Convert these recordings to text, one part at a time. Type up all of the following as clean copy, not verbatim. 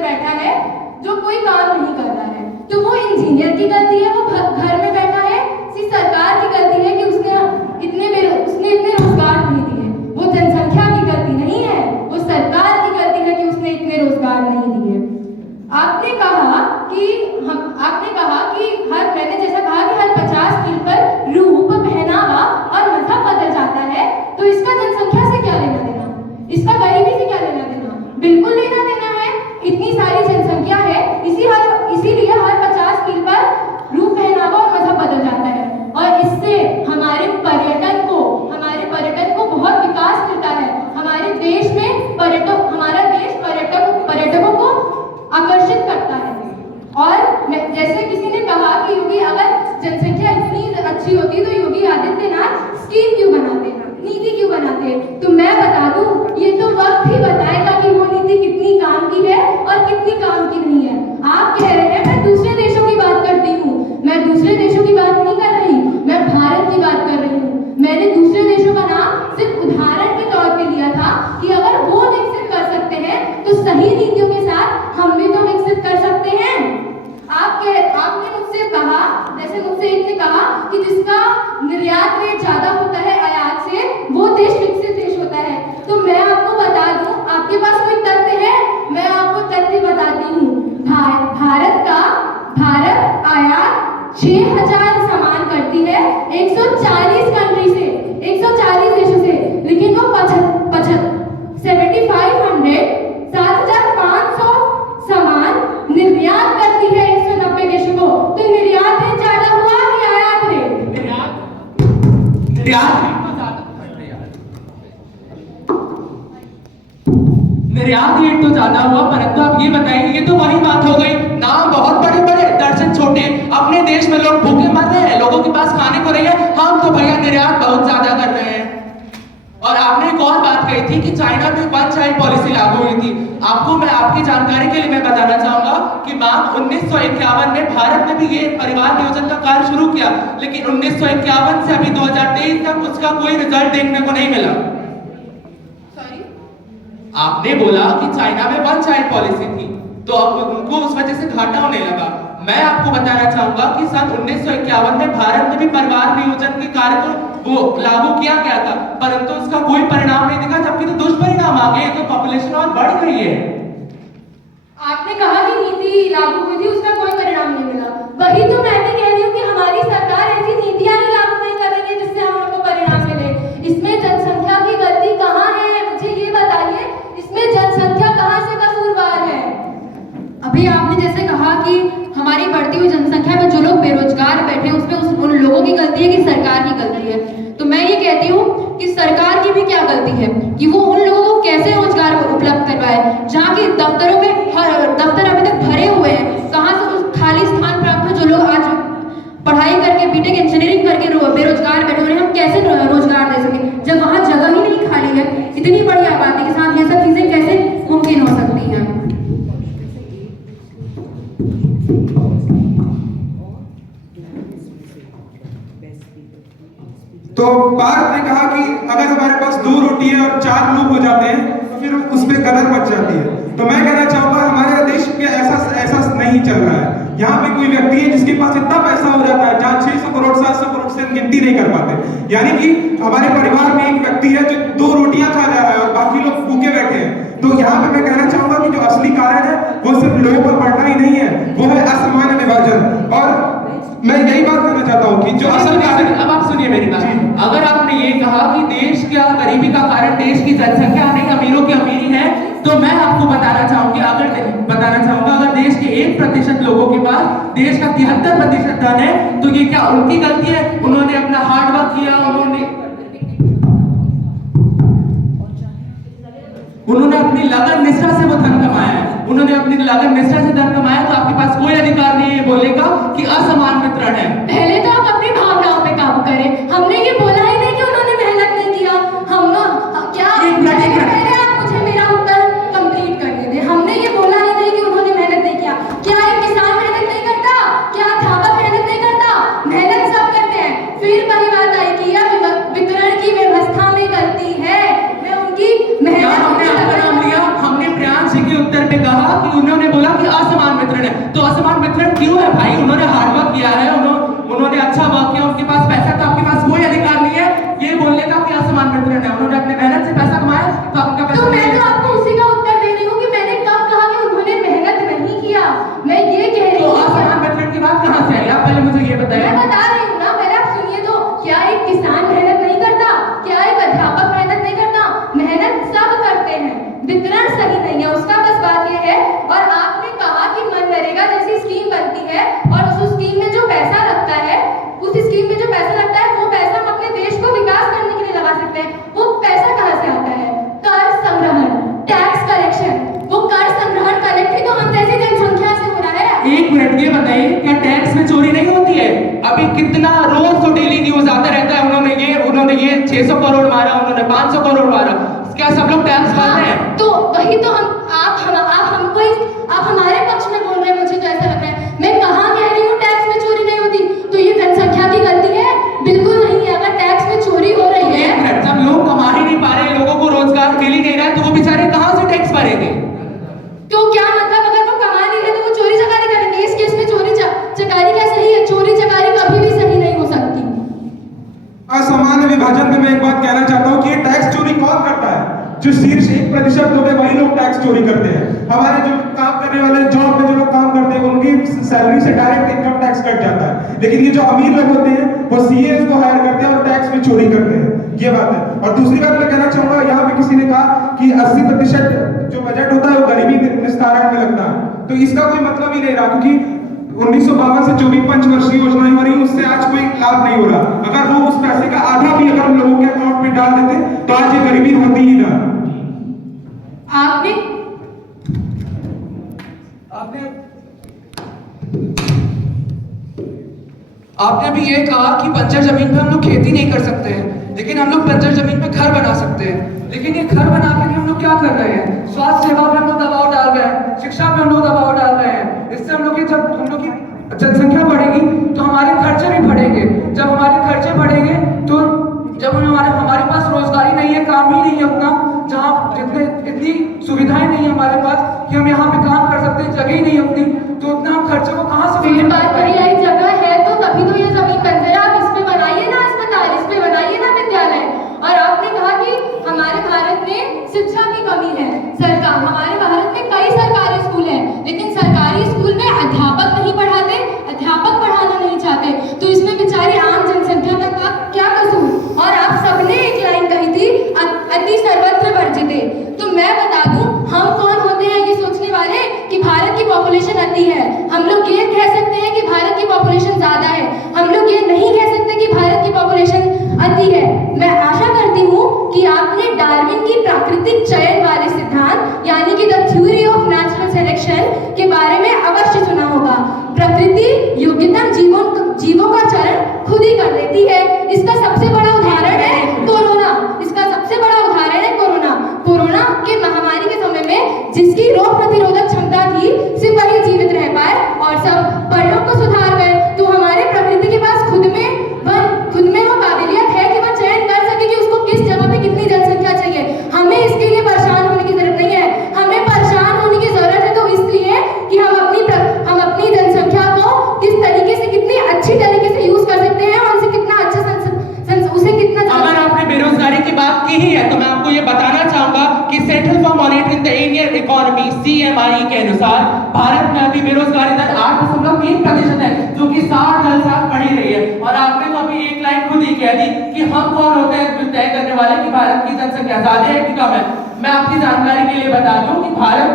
पे बैठा है जो कोई काम नहीं कर रहा है, तो वो इंजीनियर की गलती है, वो घर में बैठा है, सिर्फ सरकार की गलती है कि उसने इतने रोजगार नहीं दिए। वो जनसंख्या की गलती नहीं है, वो सरकार की गलती है कि उसने इतने रोजगार नहीं दिए। आपने कहा कि मैंने जैसा कहा कि हर 50 मील पर रूप, पहनावा और मजहब बदल जाता है, तो इसका जनसंख्या से क्या लेना देना, इसका गरीबी से क्या लेना देना? बिल्कुल लेना देना है। इतनी सारी जनसंख्या है, इसीलिए हर 50 मील पर रूप, पहनावा और मजहब बदल जाता है, और इससे हमारे पर्यटन को बहुत विकास मिलता है। हमारे देश में हमारा देश पर्यटकों को आकर्षित करता है। और जैसे किसी ने कहा कि योगी, अगर जनसंख्या इतनी अच्छी होती तो योगी आदित्यनाथ स्कीम क्यों बनाते, नीति क्यों बनाते? तो मैं बता दूं, ये तो वक्त ही बताएगा कि वो नीति कितनी काम की है और कितनी काम की नहीं है। आप कह रहे हैं मैं दूसरे देशों की बात करती हूँ, मैं दूसरे देशों की बात नहीं कर रही, मैं भारत की बात कर रही हूँ। मैंने दूसरे देशों का नाम सिर्फ उदाहरण के तौर पे लिया था कि अगर वो विकसित कर सकते हैं तो सही नीतियों के साथ हम भी तो विकसित कर सकते हैं। आपने मुझसे कहा, जैसे मुझसे इतने कहा कि जिसका निर्यात रेट ज्यादा होता है आयात से, वो देश विकसित देश होता है। तो मैं आपको बता दूं, आपके पास कोई तथ्य है? मैं आपको तथ्य बताती हूँ। भारत आयात 6000 सामान करती है 140 कंट्री से, 140 देशों से, लेकिन वो 7500 सामान निर्यात करती है 190 देशों को। तो निर्यात रेट ज्यादा हुआ कि आयात रेट? निर्यात रेट तो ज्यादा हुआ, परंतु आप ये बताइए, ये तो वही बात हो गई, नाम बहुत बड़े बड़े, दर्जन छोटे। अपने देश में लोग भूखे मर रहे हैं, लोगों के पास खाने को नहीं है, हम तो भैया निर्यात बहुत ज्यादा कर रहे हैं। और आपने एक और बात कही थी कि चाइना में वन चाइल्ड पॉलिसी लागू हुई थी। आपको मैं आपकी जानकारी के लिए मैं बताना चाहूंगा कि मैम 1951 में भारत ने भी ये परिवार नियोजन का कार्य शुरू किया, लेकिन 1951 से अभी 2023 तक उसका कोई रिजल्ट देखने को नहीं मिला। आपने बोला कि चाइना में वन चाइल्ड पॉलिसी थी, तो अब उनको उस वजह से घाटा होने लगा। मैं आपको बताना चाहूंगा कि सन 1951 में भारत में भी परिवार नियोजन के कार्य को वो लागू किया गया था, परंतु उसका कोई परिणाम नहीं दिखा, जबकि तो दुष्परिणाम आ गए, तो पॉपुलेशन और बढ़ गई है। आपने कहा कि नीति लागू हुई थी, उसका कोई परिणाम नहीं मिला। वही तो मैं भी कह रही हूँ कि हमारी सरकार ऐसी नीतियां ही लागू नहीं कर रही है जिससे हम लोग को परिणाम मिले। इसमें जनसंख्या की गलती कहाँ है, मुझे ये बताइए, इसमें जनसंख्या कहाँ से कसूरवार है? अभी आपने जैसे कहा कि हमारी बढ़ती हुई जनसंख्या में जो लोग बेरोजगार बैठे हैं उसमें उन लोगों की गलती है कि सरकार की गलती है। तो मैं ये कहती हूँ कि सरकार की भी क्या गलती है कि वो उन लोगों को कैसे रोजगार उपलब्ध करवाए, जहाँ के दफ्तरों में दफ्तर अभी तक भरे हुए हैं, कहाँ से उस खाली स्थान प्राप्त हो? जो लोग आज पढ़ाई करके बीटेक इंजीनियरिंग करके बेरोजगार बैठे हुए हैं, हम कैसे रोजगार दे सके जब वहाँ जगह ही नहीं खाली है? इतनी बड़ी आबादी के साथ ये सब चीजें कैसे मुमकिन हो सकती हैं? तो पार्थ ने कहा कि अगर हमारे पास 2 रोटी है और 4 लोग हो जाते हैं तो फिर उस पर कदर मच जाती है। तो मैं कहना चाहूंगा हमारे देश में ऐसा नहीं चल रहा है। यहाँ पे कोई व्यक्ति है जिसके पास इतना पैसा हो जाता है जहाँ 600 करोड़ 700 करोड़ से गिनती नहीं कर पाते। यानी कि हमारे परिवार में एक व्यक्ति है जो 2 रोटियां खा जा रहा है और बाकी लोग भूखे बैठे हैं। तो यहाँ पे मैं कहना चाहूंगा कि जो असली कारण है वो सिर्फ लोगों का बढ़ना ही नहीं है, वो है असमान विभाजन। और मैं यही बात करना चाहता हूँ कि जो असल कारण, अब आप सुनिए मेरी बात, अगर आपने ये कहा कि देश का गरीबी का कारण देश की जनसंख्या नहीं अमीरों की अमीरी है, तो मैं आपको बताना चाहूंगा अगर देश के 1% लोगों के पास देश का 73% धन है, तो ये क्या उनकी गलती है? उन्होंने अपना हार्ड वर्क किया, उन्होंने अपनी लगन निष्ठा से वो धन कमाया है, उन्होंने अपनी लगन निष्ठा से धन कमाया। तो आपके पास कोई अधिकार नहीं है बोलने का कि असमान वितरण है। पहले तो आप अपनी भावनाओं पे काबू करें। हमने ये बोला ही नहीं कि उन्होंने मेहनत नहीं किया। पहले आप मुझे मेरा उत्तर कंप्लीट करने दें। हमने ये बोला ही नहीं कि उन्होंने मेहनत नहीं किया। क्या एक किसान मेहनत नहीं करता? क्या अध्यापक मेहनत नहीं करता? मेहनत सब करते हैं। फिर वही बात आई कि यह वितरण की व्यवस्था में गलती है। मैं उनकी मेहनत हमने आपका नाम लिया, हमने प्रियांश जी की उत्तर पे कहा कि उन्होंने बोला कि असमान वितरण है। तो असमान वितरण क्यों है भाई? उन्होंने हार्ड वर्क किया है, उन्होंने अच्छा वर्क किया, उनके पास पैसा, तो आपके पास कोई अधिकार नहीं है ये बोलने का कि असमान वितरण है। उन्होंने अपने मेहनत से पैसा कमाया तो आपका पैसा तो मैं तो आपको उसी का उत्तर दे रही हूँ कि मैंने कब कहा कि उन्होंने मेहनत नहीं किया। मैं ये कह रही तो हूँ असमान वितरण की बात कहाँ से आई? आप पहले मुझे ये मैं बताइए। बता रही हूँ ना, पहले आप सुनिए तो। क्या एक किसान मेहनत नहीं करता? क्या एक अध्यापक मेहनत नहीं करता? मेहनत सब करते हैं, वितरण सही नहीं है, उसका बस बात ये है। और आपने कहा कि मनरेगा जैसी स्कीम बनती है और उस स्कीम में जो पैसा लगता है, उस स्कीम में जो पैसा लगता है, वो पैसा हम अपने देश को विकास करने के लिए लगा सकते हैं। वो पैसा कहाँ से आता है? कर संग्रहण, टैक्स कलेक्शन। वो कर संग्रहण कलेक्ट ही तो हम जैसी जनसंख्या से हो रहा है। एक मिनट, ये बताइए क्या टैक्स में चोरी नहीं होती है? अभी कितना रोज तो डेली न्यूज आता रहता है, उन्होंने ये 600 करोड़ मारा, उन्होंने 500 करोड़ मारा। क्या सब लोग टैक्स भरते हैं? तो वही तो आप हमारे पक्ष में बोल रहे हैं, मुझे तो ऐसा लग रहा है। मैं कहाँ कह रही हूँ टैक्स में चोरी नहीं होती? तो ये जनसंख्या की गलती है? बिल्कुल नहीं है। अगर टैक्स में चोरी हो रही है, एक मिनट, जब लोग कमा ही नहीं पा रहे, लोगों को रोजगार मिल ही नहीं रहा है, तो वो बेचारे कहाँ से टैक्स भरेंगे? तो क्या मतलब? अगर वो कमा नहीं रहे तो वो चोरी चकारी करेंगे? इस केस में चोरी चकारी क्या सही है? चोरी चकारी कभी भी सही नहीं हो सकती। असमान विभाजन में मैं एक बात कहना चाहता हूँ कि ये टैक्स चोरी कौन करता है? जो शीर्ष 1% लोग हैं वही लोग टैक्स चोरी करते हैं। हमारे जो काम करने वाले जॉब में जो लोग काम करते हैं उनकी सैलरी से डायरेक्ट इनकम टैक्स कट जाता है, लेकिन ये जो अमीर लोग होते हैं वो सीएस को हायर करते हैं और टैक्स में चोरी करते हैं। ये बात है। और दूसरी बात मैं कहना चाहूंगा, यहाँ पे किसी ने कहा कि 80% जो बजट होता है वो गरीबी निस्तारण में लगता है, तो इसका कोई मतलब ही नहीं रहा, क्योंकि 1952 से जो भी पंचवर्षीय योजनाएं हो रही उससे आज कोई लाभ नहीं हो रहा। अगर वो उस पैसे का आधा भी अगर हम लोगों के अकाउंट में डाल देते तो आज ये गरीबी होती ही ना। आपने भी ये कहा कि बंजर जमीन पे हम लोग खेती नहीं कर सकते हैं, लेकिन हम लोग बंजर जमीन पे घर बना सकते हैं। लेकिन ये घर बना के हम लोग क्या कर रहे हैं? स्वास्थ्य सेवा पे हम लोग दबाव डाल रहे हैं, शिक्षा पे हम लोग दबाव डाल रहे हैं। इससे हम लोग की जब हम लोग की जनसंख्या बढ़ेगी तो हमारे खर्चे भी बढ़ेंगे। जब हमारे खर्चे बढ़ेंगे तो जब हमारे पास रोजगारी नहीं है, काम ही नहीं है उतना, जहाँ इतनी सुविधाएं नहीं है हमारे पास कि हम यहाँ पे काम कर सकते हैं, जगह ही नहीं है उतनी, तो उतना हम खर्चे को कहाँ से फिर बात करी आई, जगह है तो तभी तो ये जमीन बन है। आप इस पे बनाइए ना अस्पताल, इस पे बनाइए ना विद्यालय। और आपने कहा कि हमारे भारत में शिक्षा की कमी है। हमारे भारत में कई सरकारी स्कूल हैं, लेकिन सरकारी स्कूल में अध्यापक नहीं पढ़ाते, अध्यापक पढ़ाना नहीं चाहते, तो इसमें बेचारी आम जनसंख्या का क्या कसूर? और आप सबने एक लाइन कही थी, अति सर्वत्र वर्जिते। तो मैं बता दूं, हम कौन होते हैं ये सोचने वाले कि भारत की पॉपुलेशन अति है। हम लोग ये कह सकते हैं कि भारत की पॉपुलेशन ज्यादा है, हम लोग ये नहीं कह सकते कि भारत की पॉपुलेशन अति है। मैं आशा करती हूँ कि आपने डार्विन की प्राकृतिक चयन वाले सिद्धांत यानी कि the theory of natural selection के बारे में अवश्य सुना होगा। प्रकृति योग्यतम जीवों का चरण खुद ही कर देती है। इसका सबसे बड़ा उदाहरण है कोरोना। इसका सबसे बड़ा उदाहरण है कोरोना। कोरोना के महामारी के समय में जिसकी रोग प्रतिरोधक क्षमता थी, सिर्फ वही जीवित रह पाए और सब बड़ों को सुधार गए। तो हमारे प्रकृति के पास खुद में वो काबिलियत है कि वह चयन कर सके कि उसको किस जगह पे कितनी जनसंख्या चाहिए। हमें इसके लिए परेशान होने की जरूरत नहीं है। हमें परेशान होने की जरूरत है तो इसलिए कि हम अपनी जनसंख्या को किस तरीके से, कितनी अच्छी तरीके से यूज कर सकते हैं और उसे कितना अच्छा उसे कितना। अगर आपने बेरोजगारी की बात की ही है तो मैं आपको ये बताना चाहूंगा कि central for monitoring the Indian economy CMI के अनुसार भारत में अभी बेरोजगारी दर 8.3% है, जो कि 60 साल बढ़ी रही है। और आपने तो अभी एक लाइन खुद ही कह दी कि हम कौन होते हैं तय करने वाले कि भारत की जनसंख्या ज्यादा है कि कम है। मैं आपकी जानकारी के लिए बता दूं कि भारत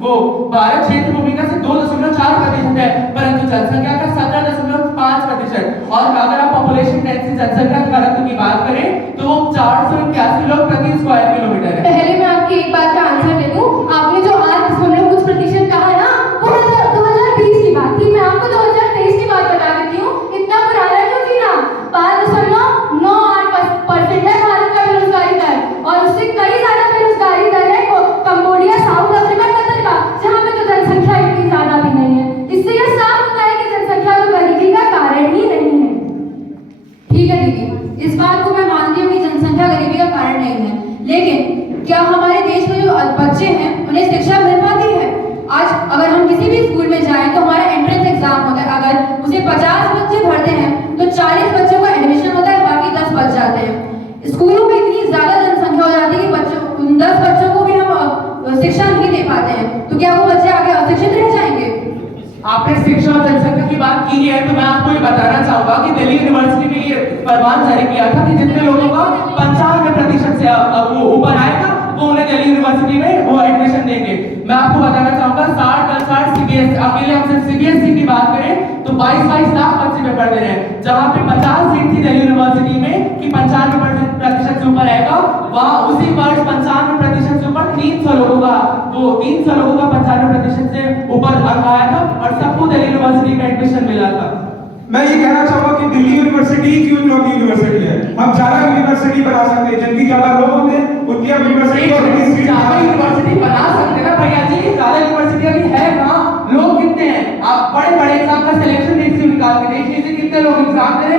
क्षेत्र भूमिका से 2.4% है, परंतु जनसंख्या का 17.5%। और अगर आप पॉपुलेशन डेंसिटी जनसंख्या घनत्व की बात करें तो वो 481 लोग प्रति स्क्वायर किलोमीटर है। पहले मैं आपकी एक बात का आंसर दे दूं। आपने जो 8% कहा ना, वो 2020 की बात थी। मैं आपको 2023 की बात बता देती हूँ। इतना पुराना क्यों थी ना? 5.98% है भारत का बेरोजगारी दर, और उससे कई ज्यादा बेरोजगारी दर है कंबोडिया, साउथ अफ्रीका, कतर का, जहाँ पे तो जनसंख्या इतनी ज्यादा भी नहीं है। इससे यह साफ होता है कि जनसंख्या तो गरीबी का कारण ही नहीं है। ठीक है दीदी, इस बात को मैं मानती हूँ कि जनसंख्या गरीबी का कारण नहीं है, भी स्कूल में जाए तो हमारा एंट्रेंस एग्जाम होता है। अगर उसे 50 बच्चे भरते हैं तो 40 बच्चों का एडमिशन होता है, बाकी 10 बच जाते हैं। स्कूलों में इतनी ज्यादा जनसंख्या हो जाती है कि बच्चों उन 10 बच्चों को भी हम शिक्षा नहीं दे पाते हैं, तो क्या वो बच्चे आगे अशिक्षित रह जाएंगे? आपने शिक्षा और जनसंख्या की बात की है, तो मैं आपको ये बताना चाहूंगा कि दिल्ली यूनिवर्सिटी ने ये फरमान जारी किया था कि जितने लोगों का 95% से वो ऊपर आएगा वो उन्हें दिल्ली यूनिवर्सिटी में वो एडमिशन देंगे। मैं आपको बताना चाहूंगा 60 सीबीएसई, अकेले हम सिर्फ सीबीएसई की बात करें तो 22 लाख बच्चे पेपर दे रहे हैं। जहां पे 50 सीट थी दिल्ली यूनिवर्सिटी में कि 95% से ऊपर आएगा, वहां उसी वर्ष 95% से ऊपर 300 लोगों का 95% से ऊपर अंक आया था और सबको दिल्ली यूनिवर्सिटी में एडमिशन मिला था। मैं ये कहना चाहूंगा कि दिल्ली यूनिवर्सिटी क्यों टॉप यूनिवर्सिटी है। हम ज्यादा यूनिवर्सिटी बना सकते हैं, जिनकी ज्यादा लोग होते हैं उनकी हम यूनिवर्सिटी और उनकी सीट ज्यादा यूनिवर्सिटी बना सकते हैं ना भैया जी, ज्यादा यूनिवर्सिटी अभी है कहाँ, लोग कितने हैं? आप बड़े बड़े एग्जाम का सिलेक्शन डेट से निकाल के देख लीजिए कितने लोग एग्जाम दे रहे हैं।